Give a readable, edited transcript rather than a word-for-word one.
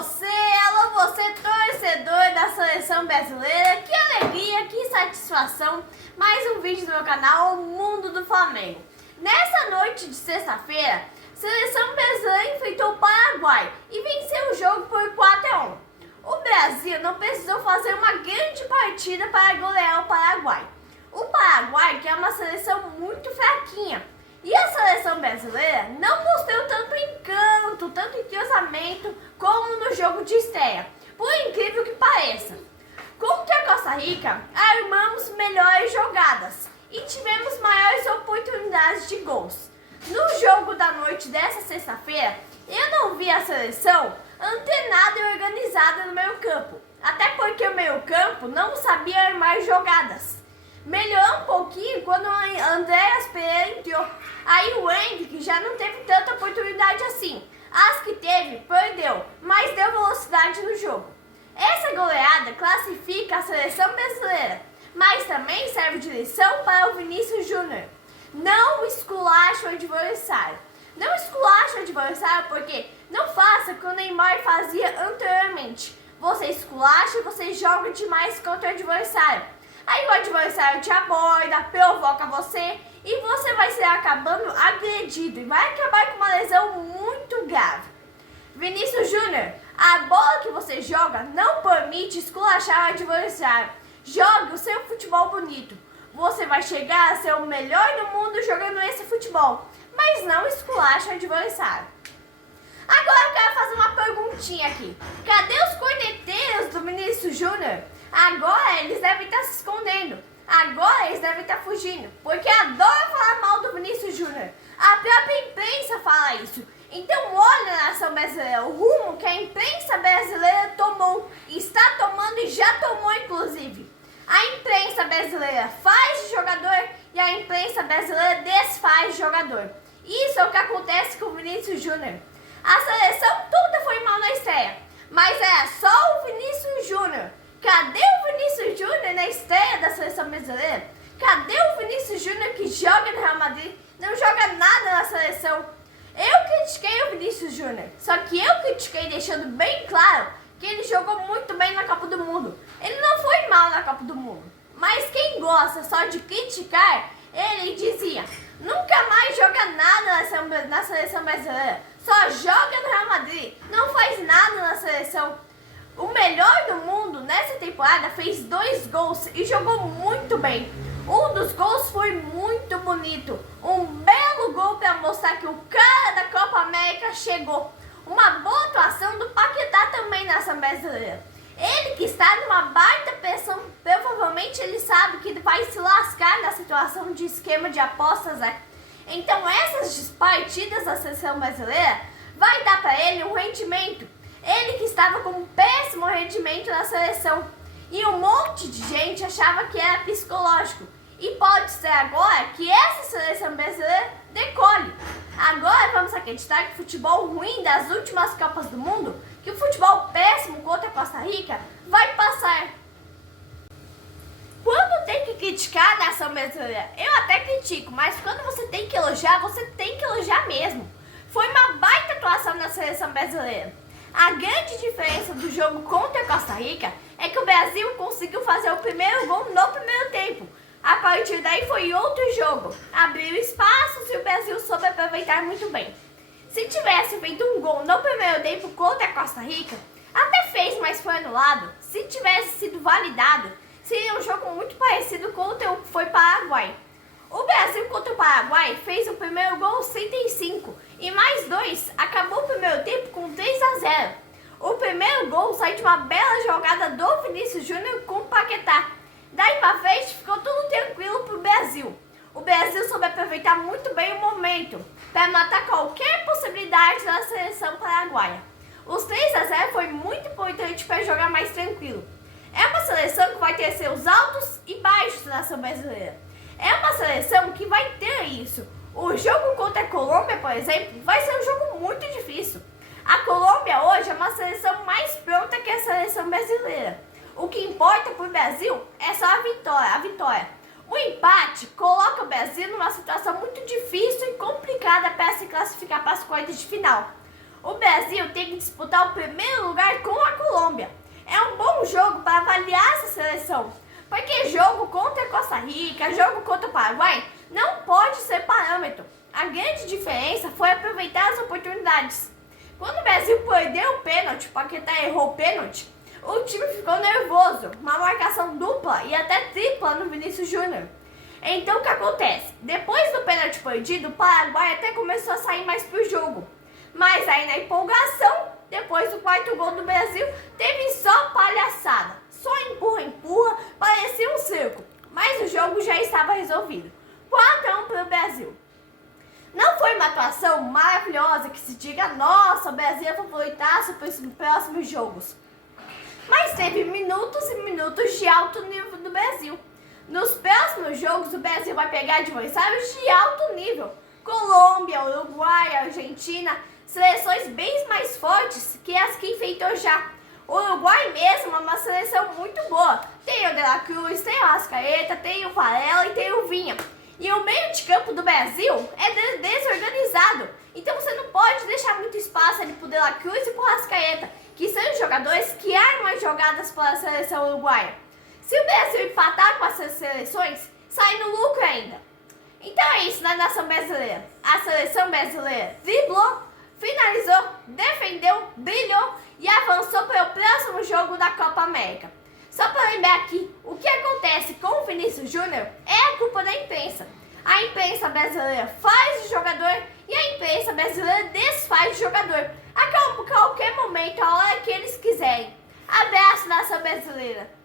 alô você, torcedor da seleção brasileira. Que alegria, que satisfação. Mais um vídeo do meu canal, O Mundo do Flamengo. Nessa noite de sexta-feira, a seleção brasileira enfrentou o Paraguai e venceu o jogo por 4-1. O Brasil não precisou fazer uma grande partida para golear o Paraguai. O Paraguai, que é uma seleção muito fraquinha, e a seleção brasileira não mostrou tanto encanto, tanto entrosamento como no jogo de estreia, por incrível que pareça. Contra a Costa Rica, armamos melhores jogadas e tivemos maiores oportunidades de gols. No jogo da noite dessa sexta-feira, eu não vi a seleção antenada e organizada no meio campo, até porque o meio campo não sabia armar jogadas. Melhorou um pouquinho quando o Andréas Pereira entrou. Aí o Hendrick já não teve tanta oportunidade assim. As que teve, perdeu, mas deu velocidade no jogo. Essa goleada classifica a seleção brasileira, mas também serve de lição para o Vinícius Júnior. Não esculache o adversário. Não esculache o adversário porque não faça o que o Neymar fazia anteriormente. Você esculacha, você joga demais contra o adversário. Aí o adversário te aborda, provoca você e você vai ser acabando agredido e vai acabar com uma lesão muito grave. Vinícius Júnior, a bola que você joga não permite esculachar o adversário. Jogue o seu futebol bonito. Você vai chegar a ser o melhor do mundo jogando esse futebol, mas não esculacha o adversário. Agora eu quero fazer uma perguntinha aqui. Cadê os corneteiros do Vinícius Júnior? Agora eles devem estar se escondendo. Agora eles devem estar fugindo. Porque adoram falar mal do Vinícius Júnior. A própria imprensa fala isso. Então olha a nação brasileira, o rumo que a imprensa brasileira tomou. Está tomando e já tomou inclusive. A imprensa brasileira faz de jogador e a imprensa brasileira desfaz de jogador. Isso é o que acontece com o Vinícius Júnior. A seleção toda foi mal na estreia, mas era só o Vinícius Júnior. Cadê o Vinícius Júnior na estreia da seleção brasileira? Cadê o Vinícius Júnior que joga no Real Madrid? Não joga nada na seleção. Eu critiquei o Vinícius Júnior, só que eu critiquei deixando bem claro que ele jogou muito bem na Copa do Mundo. Ele não foi mal na Copa do Mundo, mas quem gosta só de criticar, ele dizia: nunca mais joga nada na seleção brasileira, só joga no Real Madrid, não faz nada na seleção. O melhor do mundo nessa temporada fez 2 gols e jogou muito bem. Um dos gols foi muito bonito, um belo gol para mostrar que o cara da Copa América chegou. Uma boa atuação do Paquetá também na seleção brasileira. Ele que está numa baita pressão, provavelmente ele sabe que vai se lascar na situação de esquema de apostas, né? Então essas partidas da seleção brasileira vai dar para ele um rendimento. Ele que estava com um péssimo rendimento na seleção. E um monte de gente achava que era psicológico. E pode ser agora que essa seleção brasileira decole. Agora vamos acreditar que o futebol ruim das últimas Copas do Mundo, que o futebol péssimo contra a Costa Rica, vai passar. Quando tem que criticar a nação brasileira, eu até critico, mas quando você tem que elogiar, você tem que elogiar mesmo. Foi uma baita atuação na seleção brasileira. A grande diferença do jogo contra a Costa Rica é que o Brasil conseguiu fazer o primeiro gol no primeiro tempo. A partir daí foi outro jogo. Abriu espaços e o Brasil soube aproveitar muito bem. Se tivesse feito um gol no primeiro tempo contra a Costa Rica, até fez, mas foi anulado. Se tivesse sido validado, seria um jogo muito parecido com o que foi Paraguai. O Brasil contra o Paraguai fez o primeiro gol aos 35 e mais 2, acabou o primeiro tempo com 3-0. O primeiro gol sai de uma bela jogada do Vinícius Júnior com o Paquetá. Daí pra frente ficou tudo tranquilo pro Brasil. O Brasil soube aproveitar muito bem o momento para matar qualquer possibilidade da seleção paraguaia. Os 3-0 foi muito importante para jogar mais tranquilo. É uma seleção que vai ter seus altos e baixos na seleção brasileira. É uma seleção que vai ter isso. O jogo contra a Colômbia, por exemplo, vai ser um jogo muito difícil. A Colômbia hoje é uma seleção mais pronta que a seleção brasileira. O que importa para o Brasil é só a vitória. O empate coloca o Brasil numa situação muito difícil e complicada para se classificar para as quartas de final. O Brasil tem que disputar o primeiro lugar com a Colômbia. É um bom jogo para avaliar essa seleção, porque jogo contra a Costa Rica, jogo contra o Paraguai, não pode ser parâmetro. A grande diferença foi aproveitar as oportunidades. Quando o Brasil perdeu o pênalti, o Paquetá errou o pênalti, o time ficou nervoso, uma marcação dupla e até tripla no Vinícius Júnior. Então o que acontece? Depois do pênalti perdido, o Paraguai até começou a sair mais pro jogo. Mas aí na empolgação, depois do quarto gol do Brasil, teve só palhaçada. Só empurra, parecia um circo. Mas o jogo já estava resolvido. 4-1 para o Brasil. Não foi uma atuação maravilhosa que se diga, nossa, o Brasil é favoritaço para os próximos jogos. Mas teve minutos e minutos de alto nível do Brasil. Nos próximos jogos, o Brasil vai pegar adversários de alto nível. Colômbia, Uruguai, Argentina, seleções bem mais fortes que as que enfrentou já. O Uruguai mesmo é uma seleção muito boa. Tem o De La Cruz, tem o Arrascaeta, tem o Varela e tem o Vinha. E o meio de campo do Brasil é desorganizado. Então você não pode deixar muito espaço ali pro De La Cruz e pro Arrascaeta, que são os jogadores que armam as jogadas para a seleção uruguaia. Se o Brasil empatar com essas seleções, sai no lucro ainda. Então é isso na nação brasileira. A seleção brasileira driblou, finalizou, defendeu, brilhou e avançou para o próximo jogo da Copa América. Só para lembrar aqui, o que acontece com o Vinícius Júnior é a culpa da imprensa. A imprensa brasileira faz o jogador e a imprensa brasileira desfaz o jogador. A qualquer momento, a hora que eles quiserem. Abraço, nação brasileira!